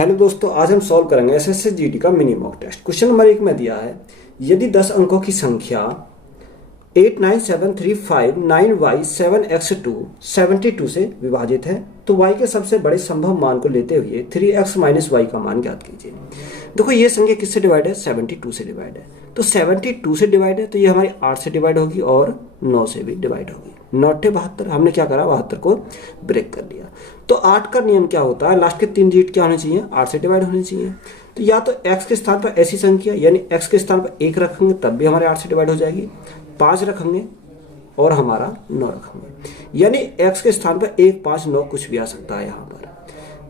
Hello दोस्तों, आज हम सॉल्व करेंगे एसएससी जीडी का mini mock test. Question number 1 में दिया है, यदि 10 अंकों की संख्या 89735 9y7x2 72 से विभाजित है तो y के सबसे बड़े संभव मान को लेते हुए 3x - y का मान ज्ञात कीजिए। देखो ये संख्या किससे डिवाइड है? 72 से डिवाइड है। तो 72 से डिवाइड है तो ये हमारी 8 से डिवाइड होगी और 9 से भी डिवाइड होगी। 9 × 72, हमने क्या करा, 72 को ब्रेक कर लिया। तो 8 का नियम क्या होता है, लास्ट के 3 डिजिट क्या होने चाहिए? 8 से डिवाइड होने चाहिए। तो या तो x के स्थान पर ऐसी संख्या यानी x के स्थान पर 1 रखेंगे तब भी हमारे 8 से डिवाइड हो जाएगी, 5 रखेंगे और हमारा 9 रखेंगे, यानी x के स्थान पर 1, 5, 9 कुछ भी आ सकता है यहाँ पर।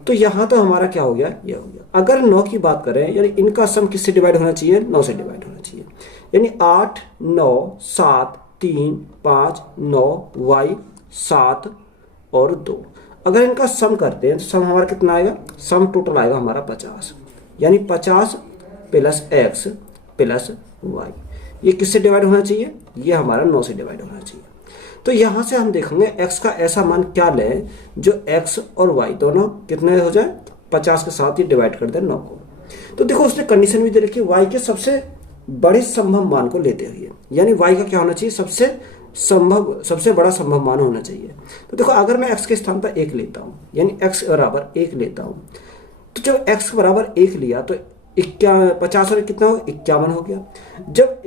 तो यहाँ तो हमारा क्या हो गया, ये हो गया। अगर 9 की बात करें यानी इनका सम किससे डिवाइड होना चाहिए? 9 से डिवाइड होना चाहिए, यानी 8, 9, 7, 3, 5, 9, y 7 और 2। अगर इनका सम करते हैं तो सम हमारा कितना आएगा? सम टोटल आएगा हमारा 50, यानी 50 + x + y। ये किससे डिवाइड होना चाहिए? ये हमारा 9 से डिवाइड होना चाहिए। तो यहाँ से हम देखेंगे x का ऐसा मान क्या लें जो x और y दोनों कितने हो जाए? 50 के साथ ही डिवाइड कर दें 9 को। तो देखो उसने कंडीशन भी दे रखी है y के सबसे बड़े संभव मान को लेते हुए, यानी y का क्या होना चाहिए? सबसे बड़ा संभव मान होना चाहिए। तो देखो अगर मैं x के स्थान पर 1 लेता हूँ यानी x = 1 लेता हूँ, तो जब x = 1 लिया तो 50 और कितना हो? 51 हो गया। जब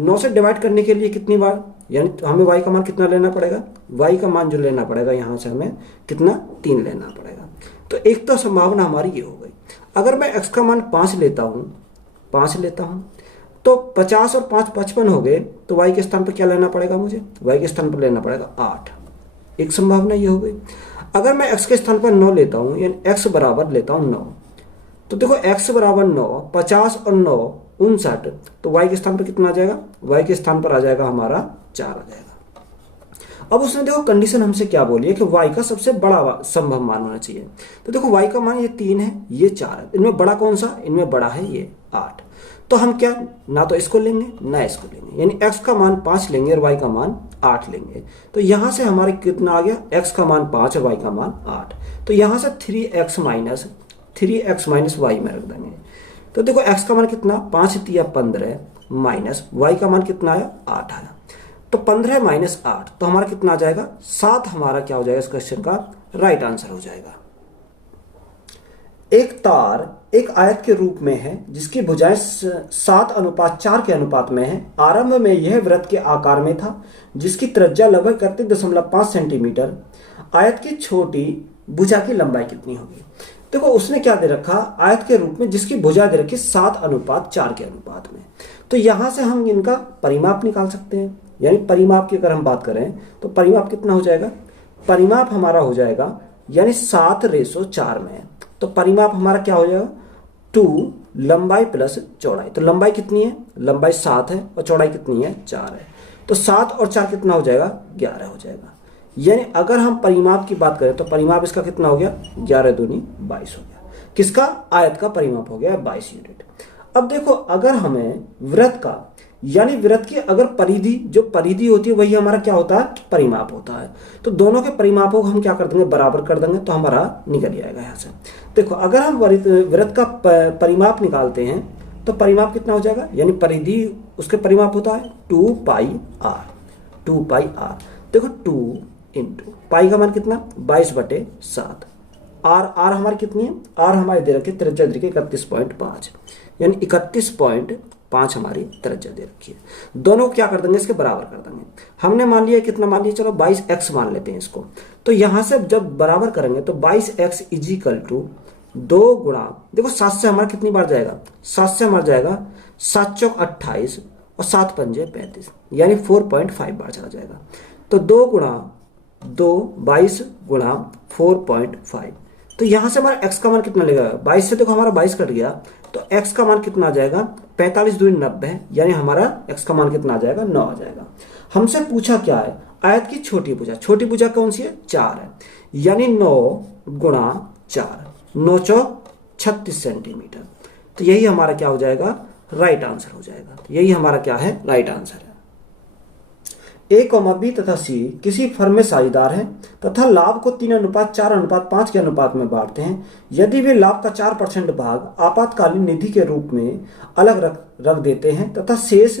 9 से डिवाइड करने के लिए कितनी बार, यानी हमें y का मान कितना लेना पड़ेगा? y का मान जो लेना पड़ेगा यहाँ से हमें कितना? 3 लेना पड़ेगा। तो एक तो संभावना हमारी ये हो गई। अगर मैं x का मान 5 लेता हूँ तो 50 और 5 55 हो गए, तो y के स्थान पर क्या लेना पड़ेगा मुझे? y के स्थान पर लेना पड़ेगा 8। एक संभावना ये हो गई। अगर मैं x के स्थान पर 9 लेता हूँ यानी x बराबर लेता हूँ 9, तो देखो x = 9, 50 और 9 59, तो y के स्थान पर कितना आ जाएगा? y के स्थान पर आ जाएगा हमारा 4 आ जाएगा। अब उसने देखो कंडीशन हमसे क्या बोली है कि y का सबसे बड़ा संभव मान होना चाहिए। तो देखो y का मान ये 3 है, ये 4 है, इनमें बड़ा कौन सा? इनमें बड़ा है ये 8। तो हम क्या, ना तो इसको लेंगे ना इसको लेंगे, यानी x का मान 5 लेंगे और y का मान 8 लेंगे। तो यहाँ से हमारे कितना आ गया? x का मान 5 और y का मान 8। तो यहाँ से 3x - y में रख देंगे। तो देखो x का मान कितना? 5 × 3 = 15 माइनस y का मान कितना आया? 8 आया। तो 15 - 8 तो हमारा कितना आ जाएगा? 7 हमारा क्या हो जाएगा इस क्वेश्चन का राइट आंसर हो जाएगा। एक तार एक आयत के रूप में है जिसकी भुजाएं 7:4 के अनुपात में है। आरंभ में यह वृत्त के आकार में था जिसकी त्रिज्या लगभग 31.5 सेंटीमीटर। आयत की छोटी भुजा की लंबाई कितनी होगी? देखो उसने क्या दे रखा? आयत के रूप में जिसकी भुजा दे रखी 7:4 के अनुपात में। तो यहां से हम इनका परिमाप निकाल सकते हैं, यानी परिमाप की अगर हम बात करें तो परिमाप कितना हो जाएगा? परिमाप हमारा हो जाएगा यानी 7:4 में। तो परिमाप हमारा क्या हो जाएगा? 2 लंबाई + चौड़ाई। तो लंबाई कितनी है? लंबाई 7 है और चौड़ाई कितनी है? 4 है। तो 7 और 4 कितना हो जाएगा? 11 हो जाएगा। यानी अगर हम परिमाप की बात करें तो परिमाप इसका कितना हो गया? 11 दूनी 22 हो गया। किसका? आयत का परिमाप हो गया 22 यूनिट। अब देखो अगर हमें वृत्त का, यानी वृत्त की अगर परिधि, जो परिधि होती है वही हमारा क्या होता है? परिमाप होता है। तो दोनों के परिमापों को हम क्या कर देंगे? बराबर कर देंगे, तो हमारा निकल जाएगा यहाँ से। देखो अगर हम वृत्त का परिमाप निकालते हैं तो परिमाप कितना हो जाएगा? यानी परिधि उसके परिमाप होता है 2πr। देखो 2 × पाई का मान कितना? 22/7। आर हमारी कितनी है? आर हमारी दे रखी है त्रिज्या दे रखी है 31.5, यानी 31.5 हमारी त्रिज्या दे रखी है। दोनों को क्या कर देंगे? इसके बराबर कर देंगे। हमने मान लिया कितना मान लिया? चलो 22x मान लेते हैं इसको। तो यहां से जब बराबर करेंगे तो 22x = 2 गुणा, देखो 7 से हमारा कितनी बार जाएगा? 7 से हमारा जाएगा 7 × 4 = 28 और 7 × 5 = 35, यानी 4.5 बार चला जाएगा। तो 2 × 2 22 × 4.5। तो यहां से हमारा x का मान कितना लेगा? 22 से देखो हमारा 22 कट गया, तो x का मान कितना आ जाएगा? 45 दूनी 90, यानी हमारा x का मान कितना आ जाएगा? 9 आ जाएगा। हमसे पूछा क्या है? आयत की छोटी भुजा। छोटी भुजा कौन सी है? 4 है, यानी 9 × 4, 9 × 36 सेंटीमीटर। तो यही हमारा क्या हो जाएगा? राइट आंसर हो जाएगा। तो यही हमारा क्या है? राइट आंसर है। ए कॉमा बी तथा सी किसी फर्म में साझेदार हैं तथा लाभ को 3:4:5 के अनुपात में बांटते हैं, यदि वे लाभ का 4% भाग आपातकालीन निधि के रूप में अलग रख देते हैं तथा शेष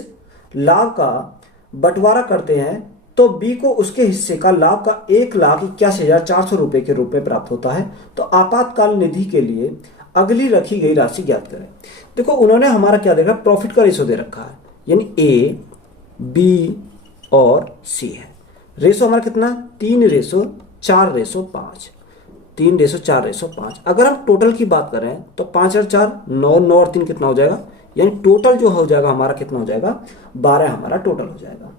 लाभ का बंटवारा करते हैं, तो बी को उसके हिस्से का लाभ का 1,81,400 रुपये के रूप में प्राप्त होता है। तो आपातकाल निधि के लिए अगली रखी गई राशि ज्ञात करें। देखो उन्होंने हमारा क्या देखा, प्रॉफिट का रेशो दे रखा है, यानी ए, बी और सी है। रेशो हमारा कितना, 3:4:5, 3:4:5। अगर हम टोटल की बात करें तो 5 और 4 9, 9 और 3 कितना हो जाएगा, यानी टोटल जो हो जाएगा हमारा कितना हो जाएगा, 12 हमारा टोटल हो जाएगा।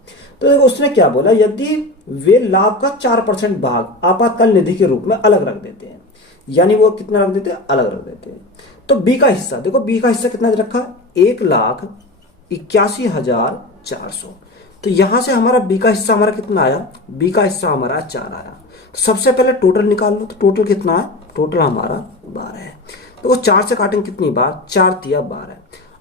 तो देखो उसने क्या बोला, यदि वे लाभ का 4% भाग आपातकाल निधि के रूप में अलग रख देते हैं, यानी वो कितना रख देते हैं, अलग रख देते हैं। तो बी का हिस्सा, देखो बी का हिस्सा कितना रखा, 1,81,400। तो यहां से हमारा बी का हिस्सा हमारा कितना आया, बी का हिस्सा हमारा 4 आया। तो सबसे पहले टोटल निकाल लो, तो टोटल कितना है, टोटल हमारा 12 है। तो वो 4 से काटेंगे कितनी बार, 4 तिया 12।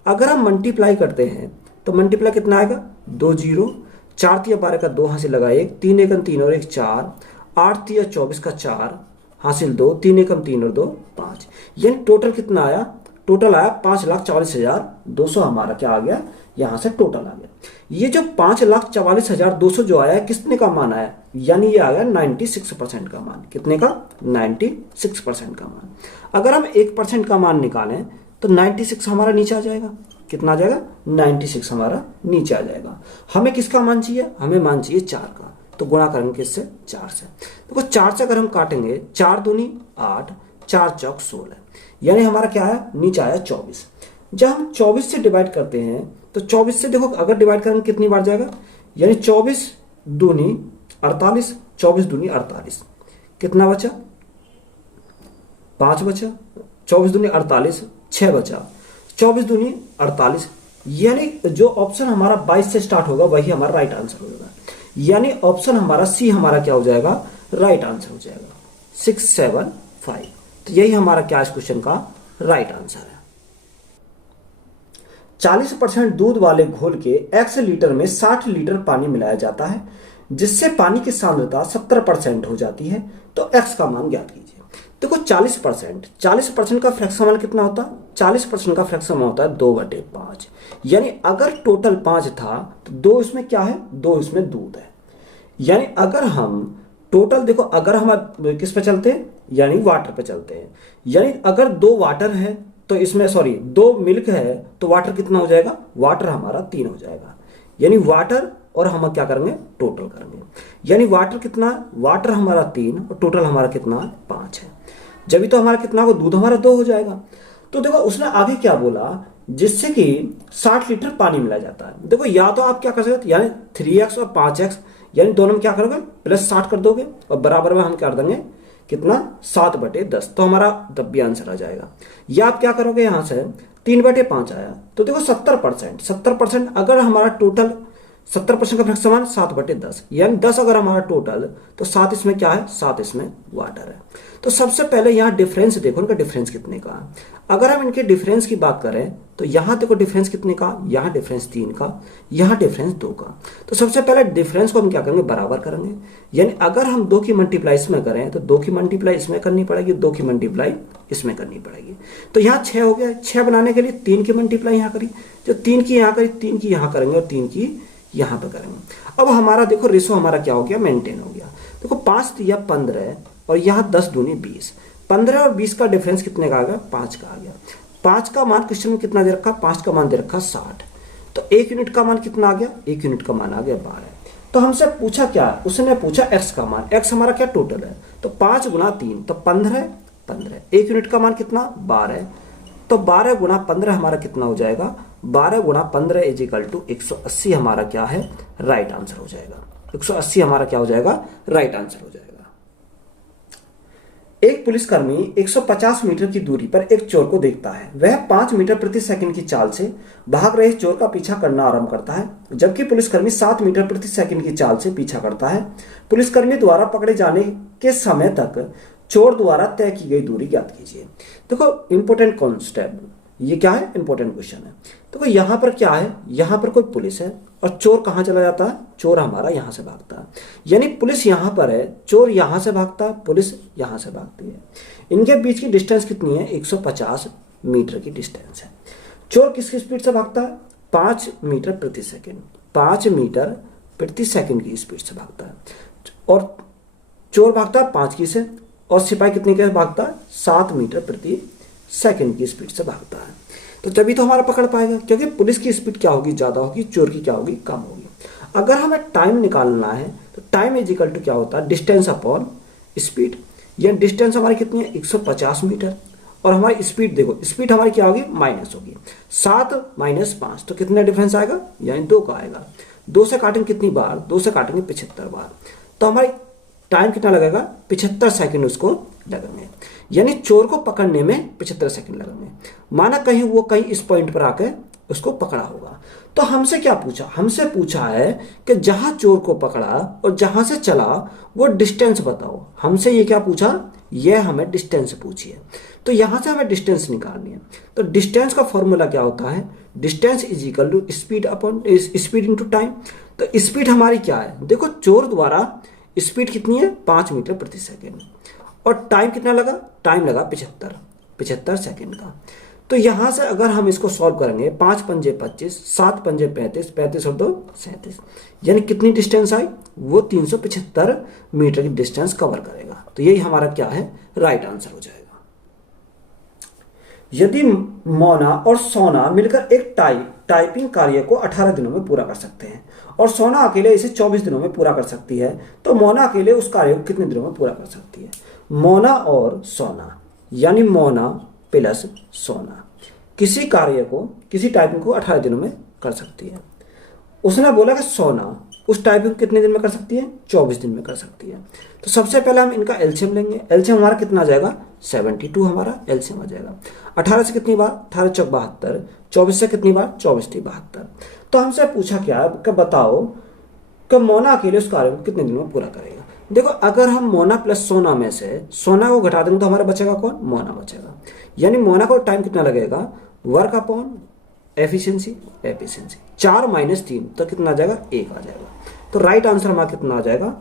अगर हम मल्टीप्लाई करते हैं तो मल्टीप्लाई कितना आएगा, 2 0, 4 तिया 12 का 2 हासिल लगा 1, 3 एकम 3 और 1 4, 8 तिया 24 का 4 हासिल 2, 3 एकम 3 और 2 5, यानी टोटल कितना आया, टोटल आया 5,44,200 हमारा क्या आ गया, यहां से टोटल आ गया। ये जो 5,44,200 जो आया कितने का मान आया, यानी ये आ गया 96% का मान। कितने का, 96% का मान। अगर हम 1% का मान निकालें तो 96 हमारा नीचे आ जाएगा, कितना आ जाएगा, 96 हमारा नीचे आ जाएगा। हमें किसका मान चाहिए, हमें मान चाहिए 4 का, तो गुणा करेंगे किससे, 4 से। देखो 4 से अगर हम काटेंगे, 4 दूनी 8, 4 चौक 16, यानी हमारा क्या है, नीचे आया 24। जब हम 24 से डिवाइड करते हैं तो 24 से देखो अगर डिवाइड करेंगे कितनी बार जाएगा, यानी 24 दूनी 48, 24 दूनी 48, कितना बचा, 5 बचा, 24 दूनी 48, 6 बचा, 24 दूनी 48, यानी जो ऑप्शन हमारा 22 से स्टार्ट होगा वही हमारा राइट आंसर होगा। यानी ऑप्शन हमारा सी हमारा क्या हो जाएगा, राइट आंसर हो जाएगा, 675। तो यही हमारा क्या इस क्वेश्चन का राइट आंसर है। 40% दूध वाले घोल के x लीटर में 60 लीटर पानी मिलाया जाता है, जिससे पानी की सांद्रता 70% हो जाती है, तो x का मान ज्ञात कीजिए। देखो 40% का फ्रैक्शन मान कितना होता है, 40% का फ्रैक्शन होता है 2/5, यानी अगर टोटल 5 था तो 2 इसमें क्या है, 2 इसमें दूध है। यानी अगर हम टोटल देखो, अगर हम किस पे चलते हैं, यानी वाटर पे चलते हैं, यानी अगर 2 वाटर है तो इसमें 2 मिल्क है तो वाटर कितना हो जाएगा, वाटर हमारा 3 हो जाएगा। यानी वाटर और हम क्या करेंगे, टोटल करेंगे, यानी वाटर कितना, वाटर हमारा 3 और टोटल हमारा कितना 5 है। जब भी तो हमारा कितना हो, दूध हमारा 2 हो जाएगा। तो देखो उसने आगे क्या बोला, जिससे कि 60 लीटर पानी मिलाया जाता है। देखो या तो आप क्या कर सकते, यानी 3x और 5x, यानी दोनों में क्या करोगे, प्लस 60 कर दोगे और बराबर में हम कर देंगे कितना, 7/10, तो हमारा तब भी आंसर आ जाएगा। या आप क्या करोगे, यहां से 3/5 आया, तो देखो 70%, अगर हमारा टोटल 70% का फ्रैक्शन मान 7/10, यानी 10 अगर हमारा टोटल, तो 7 इसमें क्या है, 7 इसमें वाटर है। तो सबसे पहले यहाँ डिफरेंस देखो, उनका डिफरेंस कितने का। अगर हम इनके डिफरेंस की बात करें तो यहाँ देखो डिफरेंस कितने का, यहाँ डिफरेंस 3 का, यहाँ डिफरेंस 2 का। तो सबसे पहले डिफरेंस को हम क्या करेंगे, बराबर करेंगे। यानी अगर हम 2 की मल्टीप्लाई इसमें करें तो 2 की मल्टीप्लाई इसमें करनी पड़ेगी, 2 की मल्टीप्लाई इसमें करनी पड़ेगी। तो यहाँ 6 हो गया, 6 बनाने के लिए 3 की मल्टीप्लाई यहाँ करी, जो 3 की यहाँ करी, 3 की यहाँ करेंगे और 3 की यहाँ पे करेंगे। अब हमारा देखो रेशो हमारा क्या हो गया, मेंटेन हो गया। देखो 5 तिया 15 और यहाँ 10 दूनी 20, 15 और 20 का डिफरेंस कितने का आ गया, 5 का आ गया। 5 का मान क्वेश्चन में कितना दे रखा, 5 का मान दे रखा 60, तो 1 यूनिट का मान कितना आ गया, 1 यूनिट का मान आ गया 12। तो हमसे पूछा क्या, उसने पूछा x का मान, x हमारा क्या टोटल है, तो 5 गुना 3 तो 15, 1 यूनिट का मान कितना 12, तो 12 गुना 15 हमारा कितना हो जाएगा, 12 गुना 15 इज इक्वल टू 180 हमारा क्या है, राइट आंसर हो जाएगा। 180 हमारा क्या हो जाएगा, राइट आंसर हो जाएगा। एक पुलिसकर्मी 150 मीटर की दूरी पर एक चोर को देखता है। वह 5 मीटर प्रति सेकंड की चाल से भाग रहे चोर का पीछा करना आरंभ करता है, जबकि पुलिसकर्मी 7 मीटर प्रति सेकंड की चाल से पीछा करता है। पुलिसकर्मी द्वारा पकड़े जाने के समय तक चोर द्वारा तय की गई दूरी ज्ञात कीजिए। देखो इंपोर्टेंट कॉन्सेप्ट, ये क्या है, इंपॉर्टेंट क्वेश्चन है। तो यहाँ पर क्या है, यहाँ पर कोई पुलिस है और चोर कहाँ चला जाता है, चोर हमारा यहाँ से भागता है। यानी पुलिस यहाँ पर है, चोर यहाँ से भागता है, पुलिस यहाँ से भागती है। इनके बीच की डिस्टेंस कितनी है, 150 मीटर की डिस्टेंस है। चोर किसकी स्पीड से भागता है, 5 मीटर प्रति सेकेंड, 5 मीटर प्रति सेकेंड की स्पीड से भागता है। और चोर भागता है 5 की से, और सिपाही कितने के भागता है, 7 मीटर प्रति सेकेंड की स्पीड से भागता है। तो तभी तो हमारा पकड़ पाएगा, क्योंकि पुलिस की स्पीड क्या होगी, ज़्यादा होगी, चोर की क्या होगी, कम होगी। अगर हमें टाइम निकालना है तो टाइम इज इक्वल टू क्या होता है, डिस्टेंस अपॉन स्पीड। ये डिस्टेंस हमारी कितनी है, 150 मीटर, और हमारी स्पीड देखो, स्पीड हमारी क्या होगी, माइनस होगी, 7 माइनस 5, तो कितना डिफरेंस आएगा, यानी 2 का आएगा। 2 से काटेंगे कितनी बार, 2 से काटेंगे 75 बार, तो हमारी टाइम कितना लगेगा, 75 सेकंड उसको लगेंगे। यानी चोर को पकड़ने में 75 सेकंड लगेंगे। माना कहीं वो कहीं इस पॉइंट पर आके उसको पकड़ा होगा, तो हमसे क्या पूछा, हमसे पूछा है कि जहां चोर को पकड़ा और जहां से चला वो डिस्टेंस बताओ। हमसे ये क्या पूछा, ये हमें डिस्टेंस पूछी है। तो यहां से हमें डिस्टेंस निकालनी है। तो डिस्टेंस का फॉर्मूला क्या होता है, distance is equal to speed upon speed into time. तो स्पीड हमारी क्या है, देखो चोर द्वारा स्पीड कितनी है, 5 मीटर प्रति सेकेंड, और टाइम कितना लगा, टाइम लगा 75 सेकेंड का। तो यहां से अगर हम इसको सॉल्व करेंगे, 5 पंजे 25, 7 पंजे 35, 35 और 2 37, यानी कितनी डिस्टेंस आई, वो 375 मीटर की डिस्टेंस कवर करेगा। तो यही हमारा क्या है, राइट आंसर हो जाएगा। यदि मोना और सोना मिलकर एक टाइपिंग कार्य को 18 दिनों में पूरा कर सकते हैं और सोना अकेले इसे 24 दिनों में पूरा कर सकती है, तो मोना अकेले उस कार्य को कितने दिनों में पूरा कर सकती है। मोना और सोना, यानी मोना प्लस सोना किसी कार्य को, किसी टाइपिंग को 18 दिनों में कर सकती है। उसने बोला कि सोना उस टाइपिंग को कितने दिन में कर सकती है, 24 दिन में कर सकती है। तो सबसे पहले हम इनका एलसीएम लेंगे। एलसीएम हमारा कितना आ जाएगा, 72 हमारा एलसीएम आ जाएगा। 18 से कितनी बार, 18 चौक 72, 24 से कितनी बार, 24 थी 72। तो हमसे पूछा क्या कि बताओ कि मोना अकेले उस कार्य को कितने दिनों में पूरा करेगा। देखो अगर हम मोना प्लस सोना में से सोना को घटा देंगे तो हमारा बचेगा कौन, मोना बचेगा। यानी मोना को टाइम कितना लगेगा, वर्क अपॉन एफिशिएंसी, 4 माइनस 3 तो कितना आ जाएगा, 1 आ जाएगा। तो राइट आंसर हमारा कितना आ जाएगा,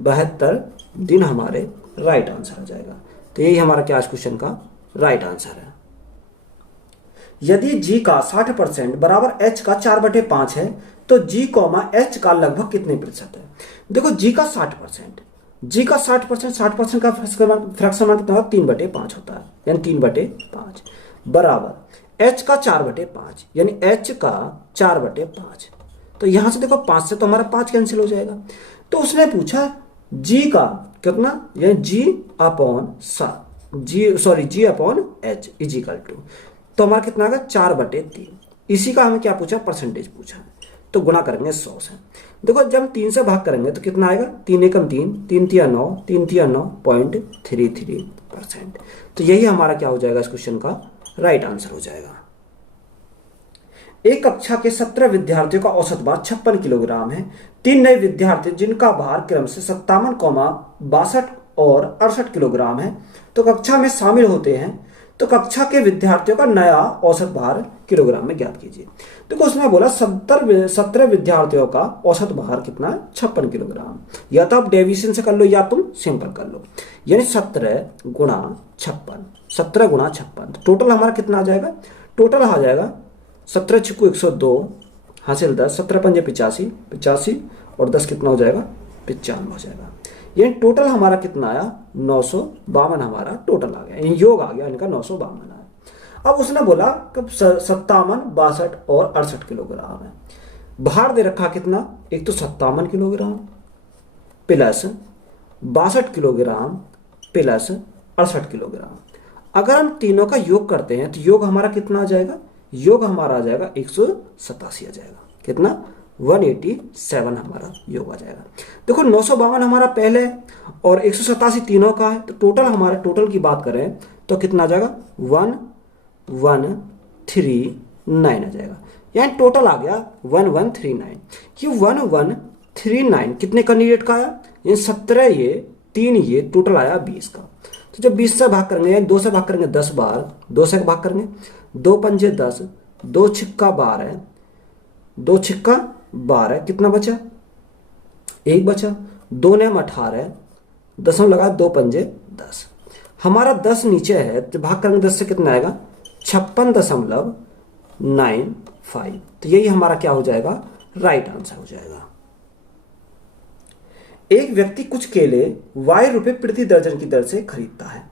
72 दिन हमारे राइट आंसर आ जाएगा। तो यही हमारा क्या क्वेश्चन का राइट आंसर है। यदि g का 60% बराबर h का 4/5 है तो g, h का लगभग कितने प्रतिशत है। देखो g का 60%, g का 60% का फ्रैक्शन मान कितना होता है, 3/5 होता है, यानी 3/5 बराबर h का 4/5, यानी h का 4/5। तो यहां से देखो 5 से तो हमारा 5 कैंसिल हो जाएगा। तो उसने पूछा g का कितना, यानी g upon h is equal to, तो हमारा कितना आएगा 4/3। इसी का हमें क्या पूछा, परसेंटेज पूछा, तो गुणा करेंगे 100 से। देखो जब हम 3 से भाग करेंगे तो कितना आएगा, 3 एकम 3, 3 तिया 9, 3 तिया 9.33%। तो यही हमारा क्या हो जाएगा, इस क्वेश्चन का राइट आंसर हो जाएगा। एक कक्षा के 17 विद्यार्थियों का औसत भार 56 किलोग्राम है। 3 नए विद्यार्थी जिनका भार क्रम से 57, 62 और 68 किलोग्राम है तो कक्षा में शामिल होते हैं, तो कक्षा के विद्यार्थियों का नया औसत भार किलोग्राम में ज्ञात कीजिए। देखो उसने बोला 17 विद्यार्थियों का औसत भार कितना है, 56 किलोग्राम। या तो आप डेविएशन से कर लो या तुम सिंपल कर लो, यानी 17 गुणा 56, टोटल हमारा कितना आ जाएगा, टोटल आ जाएगा 17 छिक्कू 102 हासिल 10, 17 पंजे 85 और 10 कितना हो जाएगा, 95 हो जाएगा। यानी टोटल हमारा कितना आया, 952 हमारा टोटल आ गया, योग आ गया इनका 952 आया। अब उसने बोला कि 57, 62 और 68 किलोग्राम है। भार दे रखा कितना, एक तो 57 kilogram plus 62 kilogram plus 68 kilogram. अगर हम तीनों का योग करते हैं तो योग हमारा कितना आ जाएगा, योग हमारा आ जाएगा 187 आ जाएगा, कितना 187 हमारा योग आ जाएगा। देखो 952 हमारा पहले और 187 तीनों का है, तो टोटल हमारा, टोटल की बात करें तो कितना आ जाएगा 1139 आ जाएगा। यानी टोटल आ गया 1139। ये 1139 कितने कैंडिडेट का आया, ये 17 ये 3 ये टोटल आया 20 का। तो जब 20 से भाग करेंगे यानी 2 से भाग करेंगे 10 बार, 2 से भाग करेंगे, 2 पंजे 10, 2 छिक्का 12, 2 छिक्का 12, कितना बचा? 1 बचा। 2 नेम 18, दसों लगा, 2 पंजे 10। हमारा 10 नीचे है तो भाग करेंगे 10 से कितना आएगा? 56.95। तो यही हमारा क्या हो जाएगा? राइट आंसर हो जाएगा। एक व्यक्ति कुछ केले y रुपए प्रति दर्जन की दर से खरीदता है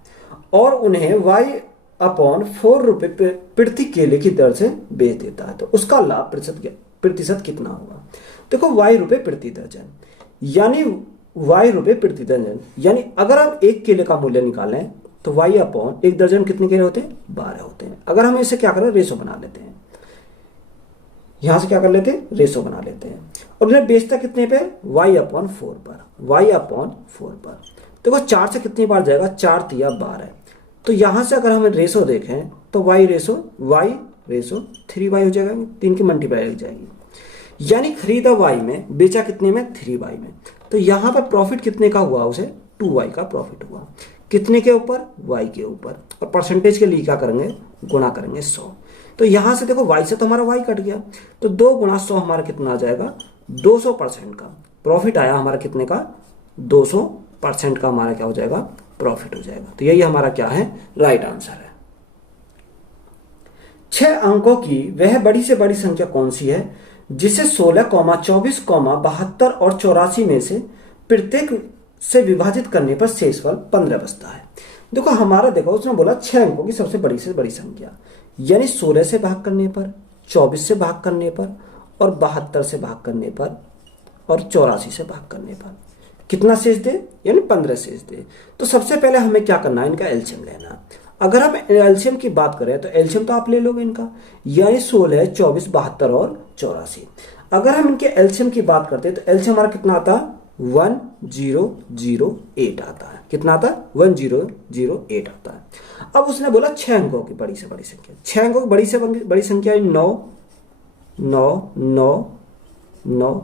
और उन्हें y/4 रुपए प्रति केले की दर से बेच देता है, तो उसका लाभ प्रतिशत कितना होगा? देखो y रुपए प्रति दर्जन यानी y रुपए प्रति दर्जन, यानी अगर हम एक केले का मूल्य निकालें तो y/एक दर्जन कितने केले होते हैं? 12 होते हैं। अगर हम इसे क्या करें? रेशो बना लेते हैं, यहां से क्या कर लेते हैं? रेशो बना लेते हैं। और उन्हें बेचता कितने पे? y/4 पर, y/4 पर। देखो 4 से कितनी बार जाएगा? 4 तिया 12। तो यहां से अगर हम रेशो देखें तो y रेशो 3y हो जाएगा, 3 की मल्टीप्लाई हो जाएगी, यानी खरीदा y में, बेचा कितने में? 3y में। तो यहां पर प्रॉफिट कितने का हुआ? उसे 2y का प्रॉफिट हुआ। कितने के ऊपर? y के ऊपर। और परसेंटेज के लिए क्या करेंगे? गुणा करेंगे 100। तो यहां से देखो y से तो हमारा y कट गया, तो 2 गुणा 100 हमारा कितना आ जाएगा? 200% का प्रॉफिट आया हमारा। कितने का? 200% का हमारा क्या हो जाएगा? प्रॉफिट हो जाएगा। तो यही हमारा क्या है? राइट आंसर है। 6 अंकों की वह बड़ी से बड़ी संख्या कौन सी है जिसे 16, 24, 72 और 84 में से प्रत्येक से विभाजित करने पर शेषफल 15 बचता है? देखो हमारा, देखो उसने बोला 6 अंकों की सबसे बड़ी से बड़ी संख्या, यानी 16 से भाग करने पर, 24 से भाग करने पर और 72 से भाग करने पर और 84 से भाग करने पर कितना शेष दे? यानी 15 शेष दे। तो सबसे पहले हमें क्या करना है? इनका एलसीएम लेना। अगर हम एलसीएम की बात करें तो एलसीएम तो आप ले लोगे इनका, यानी 16, 24, 72 और 84। अगर हम इनके एलसीएम की बात करते हैं तो एलसीएम हमारा कितना आता है? 1008 आता है। कितना आता है? 1008 आता है। अब उसने बोला 6 अंकों की बड़ी से बड़ी संख्या। 6 अंकों की बड़ी से बड़ी संख्या 9, 9, 9, 9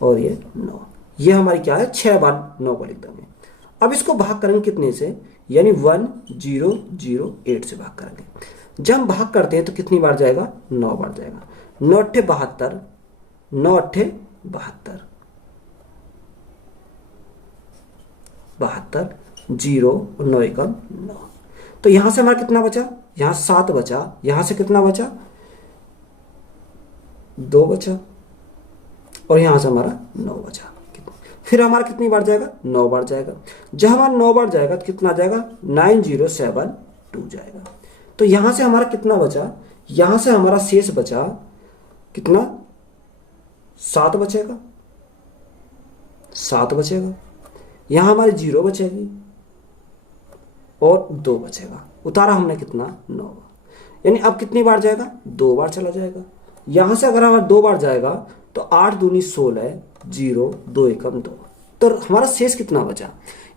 और ये 9। ये हमारी क्या है? 6 बार 9 को लिख देंगे। अब इसको भाग करेंगे कितने से? यानी 1008 से भाग करेंगे। जब हम भाग करते हैं तो कितनी बार जाएगा? 9 बार जाएगा। 9 अट्ठे 72, 9 अट्ठे 72, 72, 0 और 9 एकम 9। तो यहां से हमारा कितना बचा? यहां 7 बचा। यहां से कितना बचा? 2 बचा। और यहां से हमारा 9 बचा। फिर हमारा कितनी बार जाएगा? 9 बार जाएगा। जब हमारा 9 बार जाएगा तो कितना जाएगा? 9072 जाएगा। तो यहां से हमारा कितना बचा? यहां से हमारा शेष बचा कितना? 7 बचेगा, 7 बचेगा। यहां हमारी 0 बचेगी और 2 बचेगा। उतारा हमने कितना? 9। यानी अब कितनी बार जाएगा? 2 बार चला जाएगा। यहां से अगर हमारा 2 बार जाएगा तो 8 दूनी 16, 0, 2 एकम 2। तो हमारा शेष कितना बचा?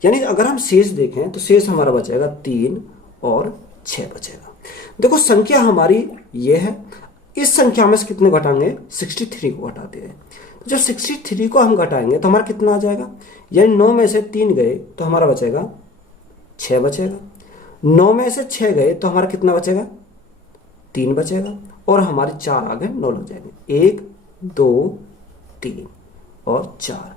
यानी अगर हम शेष देखें तो शेष हमारा बचेगा 3 और 6 बचेगा। देखो संख्या हमारी ये है। इस संख्या में से कितने घटाएंगे? 63 को घटाते हैं। तो जब 63 को हम घटाएंगे तो हमारा कितना आ जाएगा? यानी 9 में से 3 गए तो हमारा बचेगा 6 बचेगा। 9 में से 6 गए तो हमारा कितना बचेगा? 3 बचेगा। और हमारे 4 आ गए, 9 लग जाएंगे। 1, 2, 3 और 4।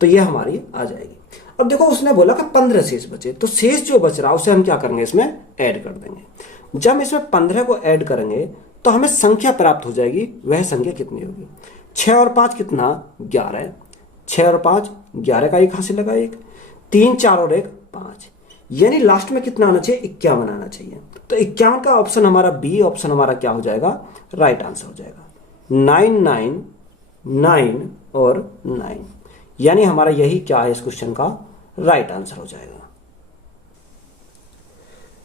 तो ये हमारी आ जाएगी। अब देखो उसने बोला कि 15 शेष बचे, तो शेष जो बच रहा है उसे हम क्या करेंगे? इसमें ऐड कर देंगे। जब हम इसमें 15 को ऐड करेंगे तो हमें संख्या प्राप्त हो जाएगी। वह संख्या कितनी होगी? 6 और 5 कितना? 11। 6 और 5 11 का 1 हासिल लगा, 1, 3, 4 और 1 5। यानी लास्ट में कितना आना चाहिए? 51 आना चाहिए। तो 51 का ऑप्शन हमारा बी ऑप्शन हमारा क्या हो जाएगा? राइट आंसर हो जाएगा। 9, 9, 9 और 9, यानी हमारा यही क्या है? इस क्वेश्चन का राइट आंसर हो जाएगा।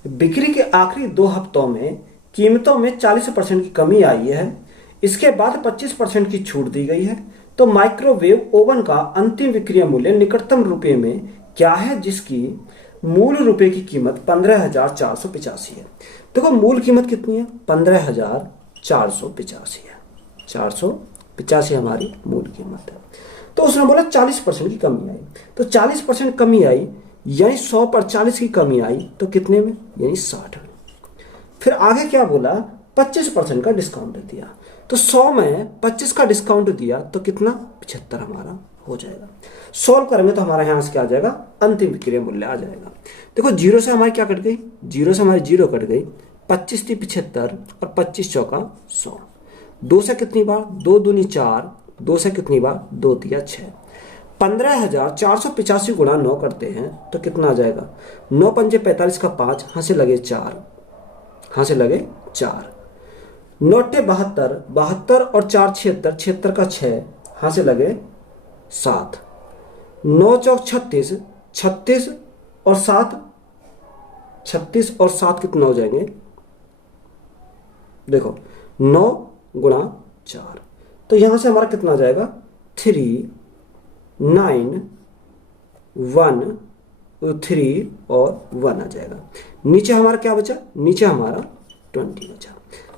बिक्री के आखिरी 2 हफ्तों में कीमतों में 40% की कमी आई है। इसके बाद 25% की छूट दी गई है। तो माइक्रोवेव ओवन का अंतिम विक्रय मूल्य निकटतम रुपए में क्या है जिसकी मूल रुपए की कीमत 15,485 है? देखो मूल कीमत कितनी है? 15,485 है। 485 हमारी मूल कीमत है। तो उसने बोला 40% की कमी आई। तो 40% कमी आई यानी 100 पर 40 की कमी आई तो कितने में, यानी 60 में। फिर आगे क्या बोला, 25% का डिस्काउंट दिया, तो 100 में 25 का डिस्काउंट दिया तो कितना, 75 हमारा हो जाएगा। सॉल्व करेंगे तो हमारा यहाँ से क्या आ जाएगा, अंतिम विक्रय मूल्य आ जाएगा। देखो जीरो से हमारी क्या कट गई, जीरो से हमारी जीरो कट गई, 25 थी 75 और 25 चौका 100। दो से कितनी बार, 2 दूनी 4, 2 से कितनी बार, 2 तिया 6। 15,485 गुणा 9 करते हैं तो कितना आ जाएगा, 9 पंजे 45 का 5, हाँ से लगे 4, हाँ से लगे 4। 9 72, 72 और 4 76, 76 का 6, हाँ से लगे 7। 9 चौक 36, 36 और 7, 36 और 7 कितना हो जाएंगे, देखो 9 गुणा 4, तो यहां से हमारा कितना आ जाएगा, 3 9 1 3 और 1 आ जाएगा। नीचे हमारा क्या बचा, नीचे हमारा 20 बचा।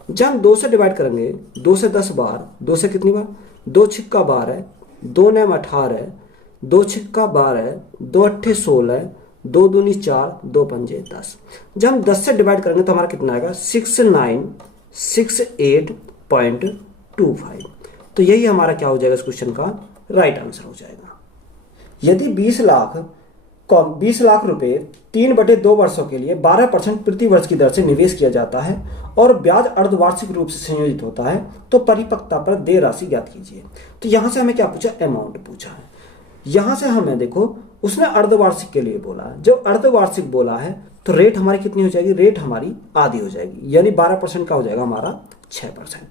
जब हम 2 से डिवाइड करेंगे, 2 से 10 बार, 2 से कितनी बार, 2 छिक्का 12, 2 नैम 18, 2 छिक्का 12, 2 अट्ठे 16, 2 दूनी 4, 2 पंजे 10। जब हम 10 से डिवाइड करेंगे तो हमारा कितना आएगा, 6968.25। तो यही हमारा क्या हो जाएगा, इस क्वेश्चन का राइट आंसर हो जाएगा। यदि 20 लाख रुपए 3/2 वर्षों के लिए 12% प्रति वर्ष की दर से निवेश किया जाता है और ब्याज अर्धवार्षिक रूप से संयोजित होता है तो परिपक्वता पर देय राशि ज्ञात कीजिए। तो यहां से हमें क्या पूछा, अमाउंट पूछा है। यहां से हमें देखो उसने अर्धवार्षिक के लिए बोला, जब अर्धवार्षिक बोला है तो रेट हमारी कितनी हो जाएगी, रेट हमारी आधी हो जाएगी, यानी 12% का हो जाएगा हमारा 6%।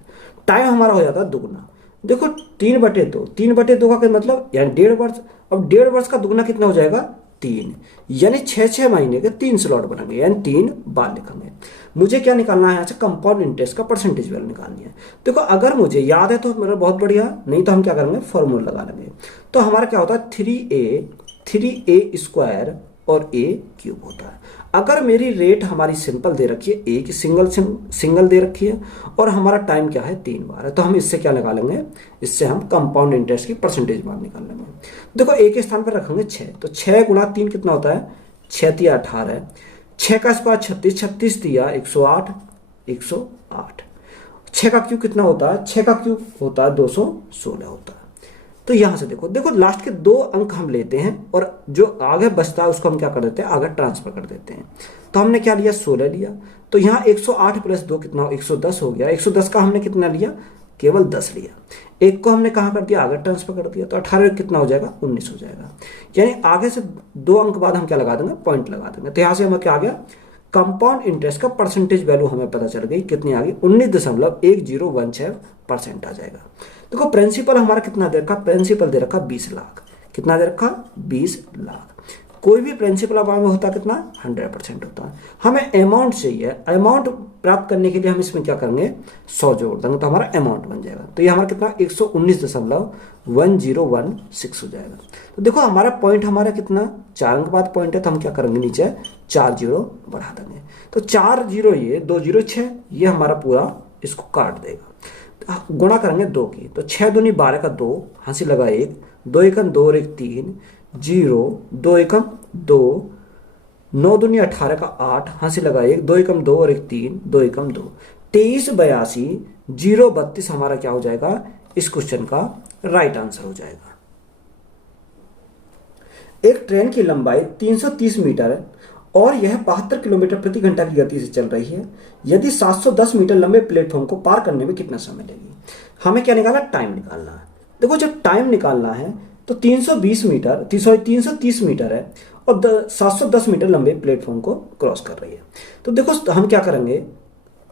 टाइम हमारा हो जाता है दुगना। देखो 3/2, 3/2 का मतलब यानी 1.5 वर्ष। अब 1.5 वर्ष का दुगना कितना हो जाएगा, 3, यानी 6 महीने के 3 स्लॉट बनेंगे, यानी 3 बार लिखेंगे। मुझे क्या निकालना है यहाँ से, कंपाउंड इंटरेस्ट का परसेंटेज वैल्यू निकालनी है। देखो अगर मुझे याद है तो मेरा बहुत बढ़िया, नहीं तो हम क्या करेंगे, फॉर्मूला लगा लेंगे। तो हमारा क्या होता है, 3a स्क्वायर और a क्यूब होता है। अगर मेरी रेट हमारी सिंपल दे रखी है, एक सिंगल दे रखी है और हमारा टाइम क्या है, 3 बार है, तो हम इससे क्या निकालेंगे, इससे हम कंपाउंड इंटरेस्ट की परसेंटेज बार निकाल लेंगे। देखो एक स्थान पर रखेंगे 6, तो 6 गुणा 3 कितना होता है, 6 तिया 18, 6 का स्क्वायर 36, 36 तिया 108, 108। 6 का क्यूब कितना होता है, 6 का क्यूब होता है 216 होता है। तो यहां से देखो लास्ट के 2 अंक हम लेते हैं और जो आगे बचता है उसको हम क्या कर देते हैं, आगे ट्रांसफर कर देते हैं। तो हमने क्या लिया, 16 लिया, तो यहाँ 108 + 2 कितना, 110 हो गया। 110 का हमने कितना लिया, केवल 10 लिया। एक को हमने कहाँ कर दिया, आगे ट्रांसफर कर दिया, तो 18 कितना हो जाएगा, 19 हो जाएगा। यानी आगे से 2 अंक बाद हम क्या लगा देंगे, पॉइंट लगा देंगे। तो यहाँ से हमें क्या आ गया, कंपाउंड इंटरेस्ट का परसेंटेज वैल्यू हमें पता चल गई, कितनी आ गई, 19.1016% आ जाएगा। देखो प्रिंसिपल हमारा कितना दे रखा, प्रिंसिपल दे रखा 20 लाख। कितना दे रखा, 20 लाख। कोई भी प्रिंसिपल अमाउंट में होता कितना, 100% होता है। हमें अमाउंट चाहिए, अमाउंट प्राप्त करने के लिए हम इसमें क्या करेंगे, 100 जोड़ देंगे तो हमारा अमाउंट बन जाएगा। तो ये हमारा कितना, 119.1016 हो जाएगा। तो देखो हमारा पॉइंट हमारा कितना, 4 अंक बाद पॉइंट है, तो हम क्या करेंगे, नीचे 4 जीरो बढ़ा देंगे। तो 4 जीरो ये 2 जीरो 6, ये हमारा पूरा इसको काट देगा। गुणा करेंगे 2 की, तो 6 दूनी 12 का 2, हंसी लगा 1, 2 एकम 2 और 1 3, 0, 2 एकम 2, 9 दूनी 18 का 8, हंसी लगा 1, 2 एकम 2 और 1 3, 2 एकम 2, 2382 032 हमारा क्या हो जाएगा, इस क्वेश्चन का राइट आंसर हो जाएगा। एक ट्रेन की लंबाई 330 मीटर है और यह 72 किलोमीटर प्रति घंटा की गति से चल रही है। यदि 710 मीटर लंबे प्लेटफॉर्म को पार करने में कितना समय लेगी। हमें क्या निकालना, टाइम निकालना है। देखो जब टाइम निकालना है तो 330 मीटर है और 710 मीटर लंबे प्लेटफॉर्म को क्रॉस कर रही है। तो देखो हम क्या करेंगे,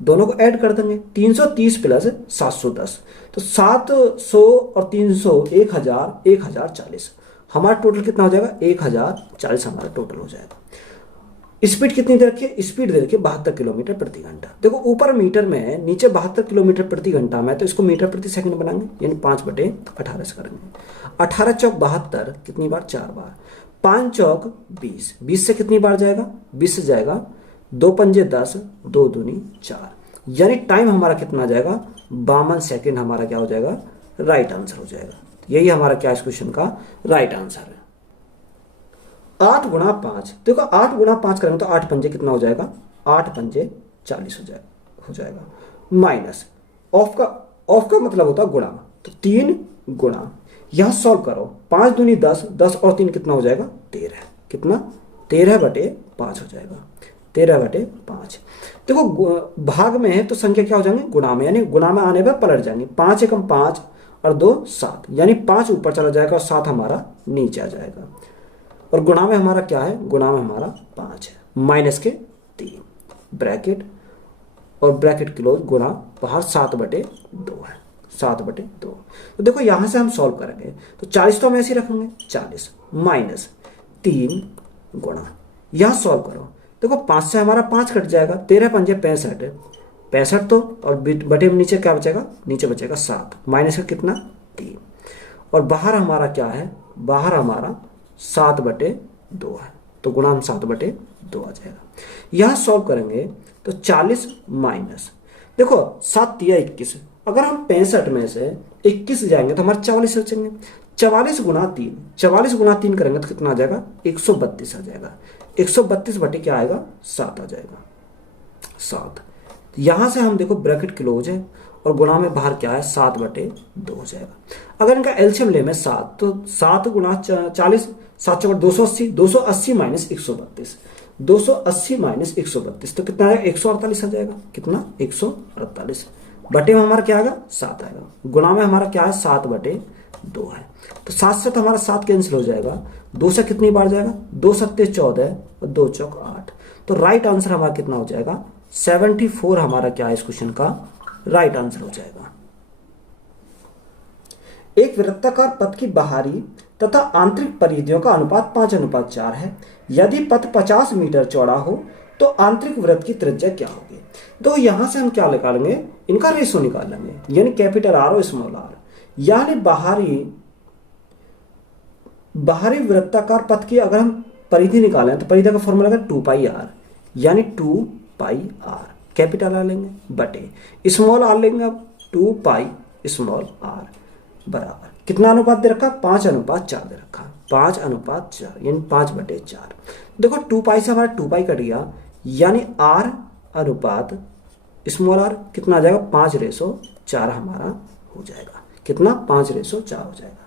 दोनों को ऐड कर देंगे, 330 + 710, तो 700 और 300 1040, हमारा टोटल कितना हो जाएगा, 1040 हमारा टोटल हो जाएगा। स्पीड कितनी दे रखी है, स्पीड दे रखी है 72 किलोमीटर प्रति घंटा। देखो ऊपर मीटर में है, नीचे 72 किलोमीटर प्रति घंटा में, तो इसको मीटर प्रति सेकंड बनाएंगे, यानी 5/18 से करेंगे। 18 चौक 72 कितनी बार, 4 बार। 5 चौक 20, 20 से कितनी बार जाएगा, 20 से जाएगा 2 पंजे 10, 2 दूनी 4, यानी टाइम हमारा कितना जाएगा, 52 सेकेंड हमारा क्या हो जाएगा, राइट आंसर हो जाएगा। यही हमारा क्या इस क्वेश्चन का राइट आंसर है। 8 गुणा 5, देखो 8 गुणा 5 करेंगे तो 8 पंजे कितना हो जाएगा, 8 पंजे 40 हो जाएगा। माइनस ऑफ का मतलब होता है गुणा, तो 3 गुणा, यहां सॉल्व करो, 5 दूनी 10, 10 और 3 कितना हो जाएगा, 13, कितना 13/5 हो जाएगा, 13/5। देखो भाग में है तो संख्या क्या हो जाएंगे, गुणा में, यानी गुणा में आने पर पलट जाएंगे, 5 एकम 5 और 2 7, यानी 5 ऊपर चला जाएगा और 7 हमारा नीचे आ जाएगा। और गुणा में हमारा क्या है, गुणा में हमारा 5 है, माइनस के 3 ब्रैकेट और ब्रैकेट क्लोज, गुणा बाहर 7/2 है, 7/2। तो देखो यहां से हम सॉल्व करेंगे तो 40 तो हम ऐसे ही रखेंगे, 40 माइनस 3 गुणा, यहां सॉल्व करो, देखो 5 से हमारा 5 कट जाएगा, 13 पंजे 65, 65 तो, और बटे में नीचे क्या बचेगा, नीचे बचेगा 7, माइनस का कितना 3, और बाहर हमारा क्या है, बाहर हमारा 7/2 है, तो गुणा हम 7/2 आ जाएगा। यहां सॉल्व करेंगे तो 40 माइनस, देखो 7 तिया 21, अगर हम 65 में से 21 जाएंगे तो हमारे 44 बचेंगे, 44 गुणा 3, 44 गुणा 3 करेंगे तो कितना आ जाएगा, 132 आ जाएगा, 132 बटे क्या आएगा, 7 आ जाएगा, 7। यहां से हम देखो ब्रैकेट क्लोज है और गुणा में बाहर क्या है, 7/2 हो जाएगा। अगर इनका एलसीएम ले में 7, तो 7 गुणा 40, 7 चौक 280, 280 माइनस 132, 280 माइनस 132 तो कितना आएगा, 148 आ जाएगा, कितना 148, बटे में हमारा क्या आएगा, 7 आएगा, गुणा में हमारा क्या है, 7/2 है, तो 7 से तो हमारा 7 कैंसिल हो जाएगा, 2 से कितनी बार जाएगा, 2 सत्ते 14 और 2 चौक 8, तो राइट आंसर हमारा कितना हो जाएगा, 74 हमारा क्या है इस क्वेश्चन का राइट आंसर हो जाएगा। एक वृत्ताकार पथ की बाहरी तथा आंतरिक परिधियों का अनुपात 5:4 है। यदि पथ 50 मीटर चौड़ा हो तो आंतरिक वृत्त की त्रिज्या क्या होगी। तो यहां से हम क्या निकालेंगे, इनका रेशो निकाल लेंगे, यानी कैपिटल आर और स्मॉल आर, यानी बाहरी वृत्ताकार पथ की अगर हम परिधि निकालें तो परिधि का फॉर्मूला है 2πr, यानी 2πr कैपिटल आर लेंगे बटे स्मॉल आर लेंगे, अब 2π स्मॉल आर बराबर कितना अनुपात दे रखा, 5:4 दे रखा, 5:4 यानी 5/4। देखो 2π से हमारा 2π कट गया, यानी r अनुपात स्मॉल आर कितना आ जाएगा, 5:4 हमारा हो जाएगा, कितना 5:4 हो जाएगा।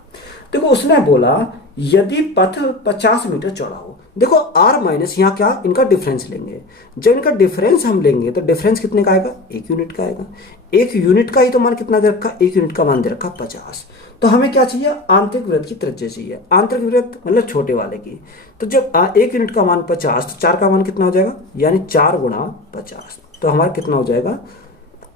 देखो उसने बोला यदि पथ 50 मीटर चौड़ा हो, देखो r माइनस यहाँ क्या, इनका डिफरेंस लेंगे, जब इनका डिफरेंस हम लेंगे तो डिफरेंस कितने का आएगा, 1 यूनिट का आएगा, 1 यूनिट का ही तो मान कितना दे रखा, 1 यूनिट का मान दे रखा 50। तो हमें क्या चाहिए, आंतरिक वृत्त की त्रिज्या चाहिए, आंतरिक वृत्त मतलब छोटे वाले की, तो जब 1 यूनिट का मान 50 तो 4 का मान कितना हो जाएगा, यानी 4 गुणा 50, तो हमारा कितना हो जाएगा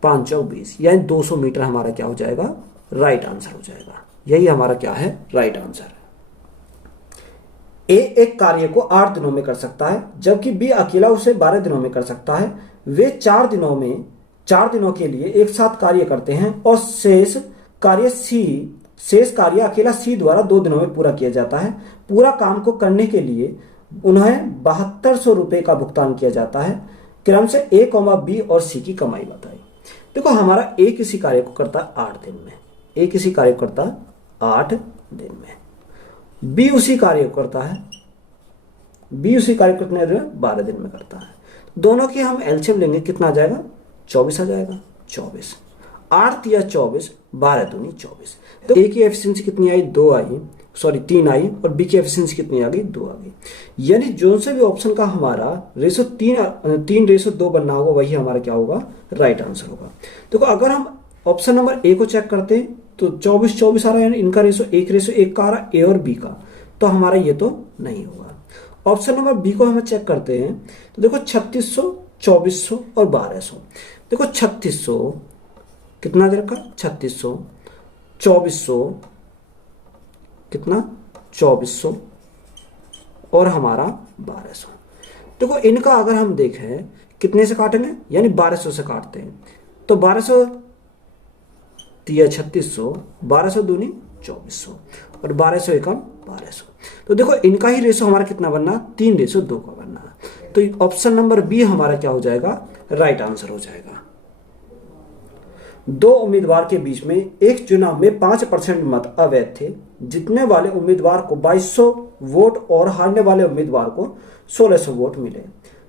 5 चौक 20, यानी 200 मीटर हमारा क्या हो जाएगा, राइट आंसर हो जाएगा। यही हमारा क्या है, राइट आंसर। ए एक कार्य को 8 दिनों में कर सकता है जबकि बी अकेला उसे 12 दिनों में कर सकता है। वे 4 दिनों के लिए एक साथ कार्य करते हैं और शेष कार्य अकेला सी द्वारा 2 दिनों में पूरा किया जाता है। पूरा काम को करने के लिए उन्हें 7200 रुपए का भुगतान किया जाता है। क्रम से ए, बी और सी की कमाई बताई। देखो हमारा ए किसी कार्य को करता है 8 दिन में, ए किसी कार्य को करता है 8 दिन में, बी उसी कार्य को करता है, कितने दिन में, 12 दिन में करता है। दोनों की हम एलसीएम लेंगे, कितना आ जाएगा, 24 आ जाएगा, 24, 8 या 24, 12 दूनी 24। तो ए की एफिशिएंसी कितनी आई, 3 आई, और बी की एफिशिएंसी कितनी आ गई, 2 आ गई। यानी जो से भी ऑप्शन का हमारा रेशो 3:2 बनना होगा, वही हमारा क्या होगा, राइट आंसर होगा। देखो अगर हम ऑप्शन नंबर ए को चेक करते हैं तो 24 आ रहा है, यानी इनका रेशो 1:1 का आ रहा है, ए और बी का, तो हमारा ये तो नहीं होगा। ऑप्शन नंबर बी को हम चेक करते हैं तो देखो 3600, 2400 और 1200। देखो 3600 कितना दे रखा, 3600, 2400 कितना, 2400 और हमारा 1200। देखो इनका अगर हम देखें कितने से काटेंगे, यानी 1200 से काटते हैं, तो 1200 तिया 3600, 1200 दूनी 2400 और 1200 एकम 1200। तो देखो इनका ही रेशो हमारा कितना बनना, 3:2 का बनना। तो ऑप्शन नंबर बी हमारा क्या हो जाएगा, राइट आंसर हो जाएगा। दो उम्मीदवार के बीच में एक चुनाव में 5% मत अवैध थे। जीतने वाले उम्मीदवार को 2200 वोट और हारने वाले उम्मीदवार को 1600 वोट मिले,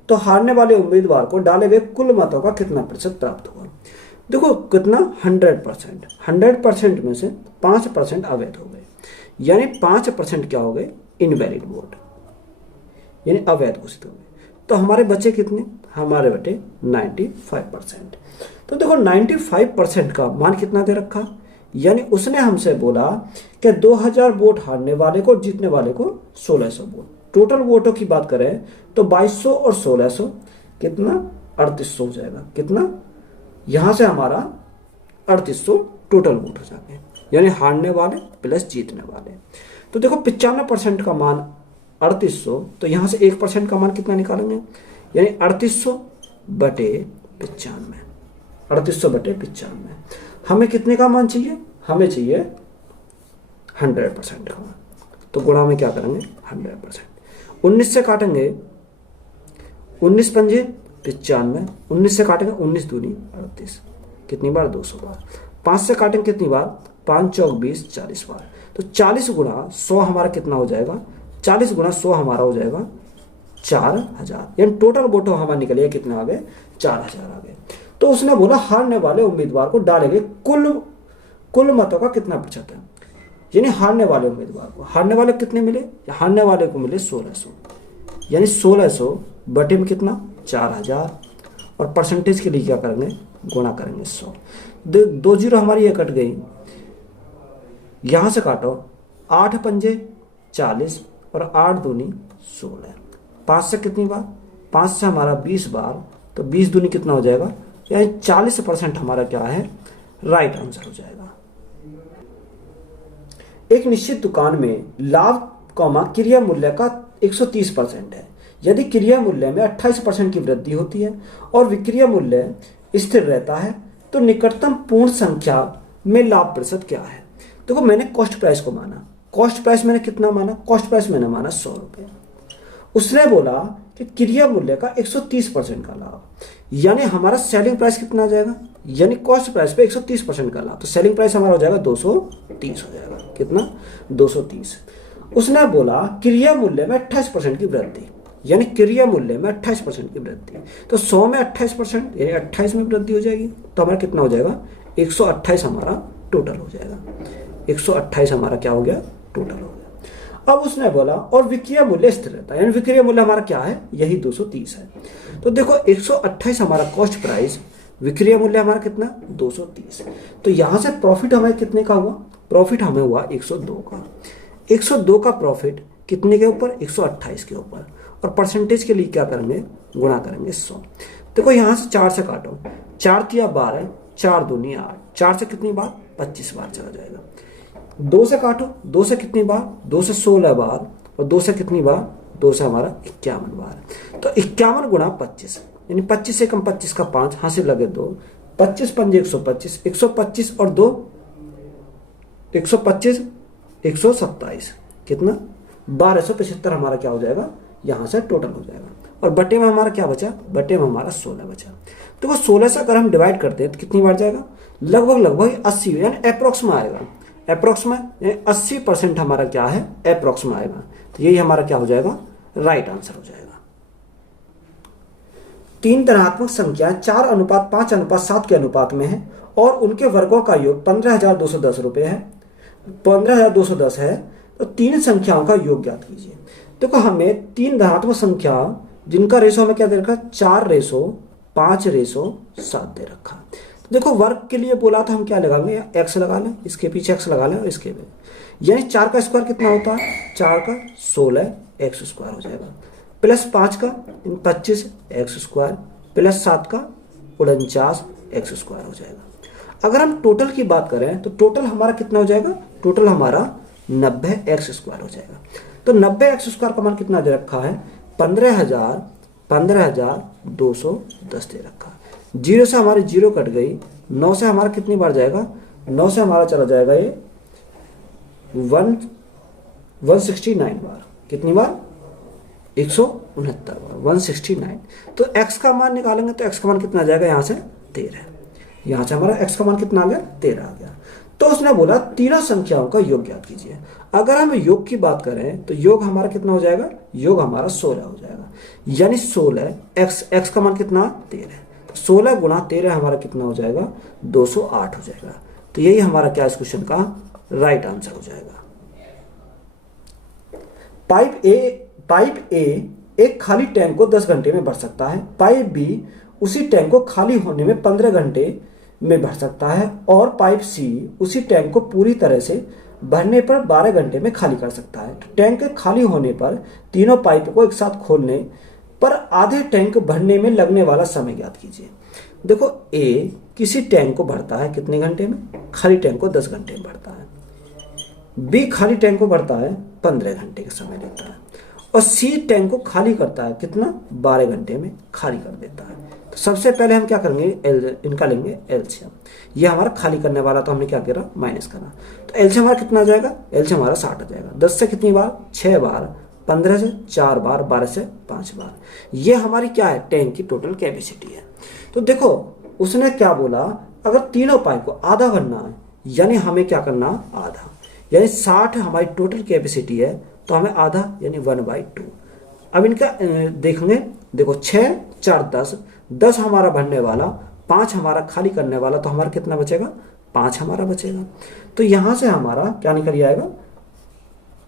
तो हारने वाले उम्मीदवार को डाले गए कुल मतों का कितना प्रतिशत प्राप्त हुआ? देखो कितना, 100%। 100% में से 5% अवैध हो गए, यानी 5% क्या हो गए? इनवैलिड वोट, यानी अवैध घोषित हो गए। तो हमारे बचे कितने? हमारे बचे 95%। तो देखो 95% का मान कितना दे रखा, यानी उसने हमसे बोला कि 2000 वोट हारने वाले को, जीतने वाले को 1600 वोट। टोटल वोटों की बात करें तो 2200 और 1600 कितना? 3800 हो जाएगा। कितना? यहां से हमारा 3800 टोटल वोट हो जाते, यानी हारने वाले प्लस जीतने वाले। तो देखो 95% का मान 3800, तो यहां से 1% का मान कितना निकालेंगे? यानी 3800 बटे 95। 3800 बटे 95। हमें कितने का मान चाहिए? हमें चाहिए 100% का मान। तो गुणा में क्या करेंगे? 100%। 19 से काटेंगे, 19 पंजे 95, 19 से काटेंगे 19 दूनी 38, कितनी बार? 200 बार। 5 से काटेंगे कितनी बार? 5 चौक 20, 40 बार। तो 40 गुणा 100 हमारा कितना हो जाएगा? 40 गुणा 100 हमारा हो जाएगा 4000, यानी टोटल वोटों हमारा निकलिए कितने आ गए? 4000 आ गए। तो उसने बोला हारने वाले उम्मीदवार को डालेंगे कुल मतों का कितना प्रतिशत है, यानी हारने वाले उम्मीदवार को। हारने वाले कितने मिले? हारने वाले को मिले 1600, यानी 1600 बटे में कितना? 4000, और परसेंटेज के लिए क्या करेंगे? गुणा करेंगे 100। 2 जीरो हमारी ये कट गई, यहां से काटो 8 पंजे 40 और 8 दूनी 16। 5 से कितनी बार? 5 से हमारा 20 बार, तो 20 दूनी कितना हो जाएगा? यानी 40% हमारा क्या है? राइट आंसर हो जाएगा। एक निश्चित दुकान में लाभ क्रिया मूल्य का 130% है। यदि क्रिया मूल्य में 28% की वृद्धि होती है और विक्रय मूल्य स्थिर रहता है, तो निकटतम पूर्ण संख्या में लाभ प्रतिशत क्या है? देखो मैंने कॉस्ट प्राइस को माना। कॉस्ट प्राइस मैंने कितना माना? कॉस्ट प्राइस मैंने माना 100 रुपये। उसने बोला कि क्रिया मूल्य का 130% का लाभ, यानी हमारा सेलिंग प्राइस कितना आ जाएगा? यानी कॉस्ट प्राइस पे 130% का लाभ, तो सेलिंग प्राइस हमारा हो जाएगा 230 हो जाएगा। कितना? 230। उसने बोला क्रिया मूल्य में 28% की वृद्धि, यानी क्रिया मूल्य में 28% की वृद्धि, तो 100 में 28% यानी 28 में वृद्धि हो जाएगी, तो हमारा कितना हो जाएगा? 128 हमारा टोटल हो जाएगा। 128 हमारा क्या हो गया? टोटल हो गया। अब उसने बोला और विक्रय मूल्य स्थिर रहता है, यानी विक्रय मूल्य हमारा क्या है? यही 230 है। तो देखो 128 हमारा कॉस्ट प्राइस, विक्रय मूल्य हमारा कितना? 230। तो यहां से प्रॉफिट हमें कितने का हुआ? प्रॉफिट हमें हुआ 102 का। 102 का प्रॉफिट कितने के ऊपर? 128 के ऊपर। और परसेंटेज के लिए क्या करेंगे? गुणा करेंगे 100। देखो यहां से 4 से काटो, 4 तिया 12, 4 दूनी 8, 4 से कितनी बार? 25 बार चला जाएगा। 2 से काटो, 2 से कितनी बार? 2 से 16 बार, और 2 से कितनी बार? 2 से हमारा 51 बार। तो 51 गुणा 25, यानी 25 से कम 25 का 5, हासिल लगे 2, 25 पंजे 125, 125 और 2 125, 127, कितना? 1275 हमारा क्या हो जाएगा? यहां से टोटल हो जाएगा। और बटे में हमारा क्या बचा? बटे में हमारा 16 बचा। तो वो 16 से अगर हम डिवाइड करते हैं तो कितनी बार जाएगा? लगभग 80, यानी अप्रोक्स में आएगा। अप्रोक्स में 80% हमारा क्या है? अप्रोक्स में आएगा। तो यही हमारा क्या हो जाएगा? राइट आंसर हो जाएगा। 3 धनात्मक संख्या 4:5:7 के अनुपात में है और उनके वर्गों का योग 15,210 रुपये है। 15,210 है, तो 3 संख्याओं का योग ज्ञात कीजिए। देखो हमें 3 धनात्मक संख्या जिनका रेशो हमें क्या दे रखा? 4:5:7 दे रखा। देखो वर्ग के लिए बोला था, हम क्या लगाएंगे? एक्स लगा लें, इसके पीछे एक्स लगा लें और इसके पे, यानी 4 का स्क्वायर कितना होता है? 4 का 16 एक्स स्क्वायर हो जाएगा, प्लस 5 का 25 एक्स स्क्वायर, प्लस 7 का 49 एक्स स्क्वायर हो जाएगा। अगर हम टोटल की बात करें तो टोटल हमारा कितना हो जाएगा? टोटल हमारा 90 एक्स स्क्वायर हो जाएगा। तो 90 एक्स स्क्वायर का मान कितना दे रखा है? 15,210 दे रखा। 0 से हमारी 0 कट गई, 9 से हमारा कितनी बार जाएगा? 9 से हमारा चला जाएगा ये 169 बार। कितनी बार? 169 बार, 169। तो x का मान निकालेंगे तो x का मान कितना आ जाएगा? यहाँ से 13। यहाँ से हमारा x का मान कितना आ गया, 13 आ गया। तो उसने बोला तीनों संख्याओं का योग ज्ञात कीजिए। अगर हम योग की बात करें तो योग हमारा कितना हो जाएगा, योग हमारा 16 हो जाएगा। यानी 16 x का मान कितना, 13। तो 16 गुणा 13 हमारा कितना हो जाएगा, 208 हो जाएगा। तो यही हमारा क्या इस क्वेश्चन का राइट आंसर हो जाएगा। पाइप ए एक खाली टैंक को 10 घंटे में भर सकता है। पाइप बी उसी टैंक को खाली होने में 15 घंटे में भर सकता है। और पाइप सी उसी टैंक को पूरी तरह से भरने पर 12 घंटे में खाली कर सकता है। तो टैंक के खाली होने पर तीनों पाइप को एक साथ खोलने पर आधे टैंक भरने में लगने वाला समय ज्ञात कीजिए। देखो ए किसी टैंक को भरता है कितने घंटे में, खाली टैंक को 10 घंटे में भरता है। बी खाली टैंक को भरता है 15 घंटे का समय लेता है। और सी टैंक को खाली करता है कितना, 12 घंटे में खाली कर देता है। तो सबसे पहले हम क्या करेंगे, इनका लेंगे एलसीएम। ये हमारा खाली करने वाला, तो हमने क्या करा, माइनस करा। तो एलसीएम हमारा कितना आ जाएगा, एलसीएम हमारा 60 आ जाएगा। 10 से कितनी बार, 6 बार, 15 से 4 बार, 12 से 5 बार। ये हमारी क्या है, टैंक की टोटल कैपेसिटी है। तो देखो उसने क्या बोला, अगर तीनों पाइप को आधा भरना है यानी हमें क्या करना, आधा, यानी 60 हमारी टोटल कैपेसिटी है तो हमें आधा यानी 1/2। अब इनका देखेंगे, देखो 6 4 10 हमारा भरने वाला, 5 हमारा खाली करने वाला, तो हमारा कितना बचेगा, 5 हमारा बचेगा। तो यहां से हमारा क्या निकल जाएगा,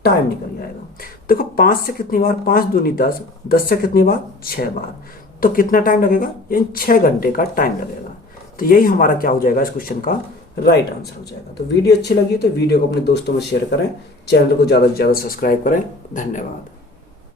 टाइम निकल जाएगा। देखो 5 से कितनी बार, 5 दूनी 10, 10 से कितनी बार, 6 बार। तो कितना टाइम लगेगा, यानी 6 घंटे का टाइम लगेगा। तो यही हमारा क्या हो जाएगा, इस क्वेश्चन का राइट आंसर हो जाएगा। तो वीडियो अच्छी लगी तो वीडियो को अपने दोस्तों में शेयर करें, चैनल को ज़्यादा से ज़्यादा सब्सक्राइब करें। धन्यवाद।